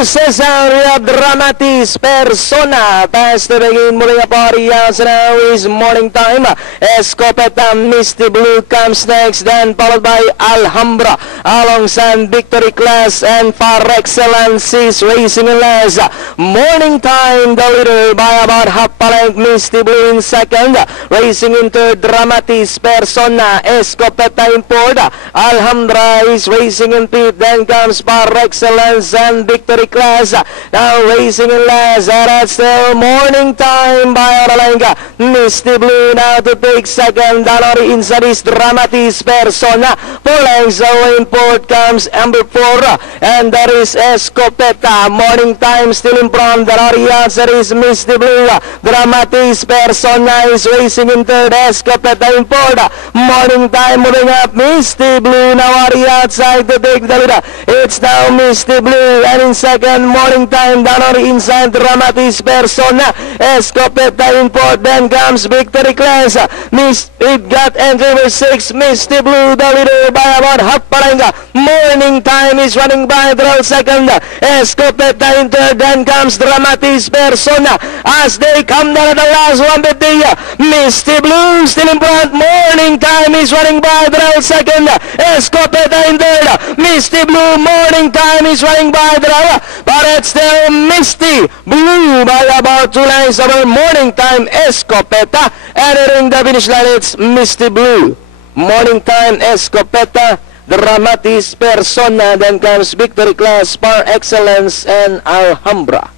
Cesaria Dramatis Persona. Past the begin muli nga pariya sa now is morning time. Escopeta Misty Blue comes next, then followed by Alhambra alongside Victory Class and Par Excellence is racing in last. Morning time the leader by about half a length. Misty Blue in second, racing into Dramatis Persona. Escopeta in fourth, Alhambra is racing in fifth, then comes Par Excellence and Victory Class. Now racing in last, that's still morning time by Oralenga. Misty Blue now to take second. Dalori inside is Dramatis Persona. 4 lengths away in fourth comes number 4, and that is Escopeta. Morning time still in front. Dalori answer is Misty Blue. Dramatis Persona is racing in third. Escopeta in fourth. Morning time moving up. Misty Blue now outside to take the lead. It's now Misty Blue, and in second, morning time, Danori inside Dramatis Persona. Escopeta in fourth, then comes Victory Class. It got entry number 6, Misty Blue, the leader by about half parenga. Morning time is running by the second. Escopeta in third, then comes Dramatis Persona. As they come down to the last 150, Misty Blue still in front. Morning time is running by the second. Escopeta in third. Misty Blue, morning time is running by the but it's still Misty Blue by about 2 lengths over morning time Escopeta. Entering the finish line, it's Misty Blue. Morning time Escopeta, Dramatis Persona, then comes Victory Class, Par Excellence, and Alhambra.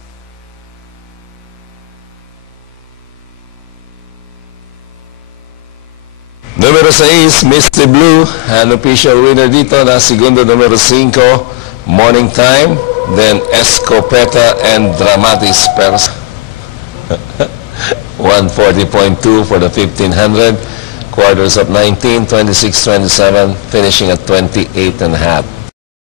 Numero 6, Misty Blue. An official winner dito na segundo numero 5, Morning Time, then Escopeta and Dramatis Persona. 140.2 for the 1500, quarters of 19, 26, 27, finishing at 28.5.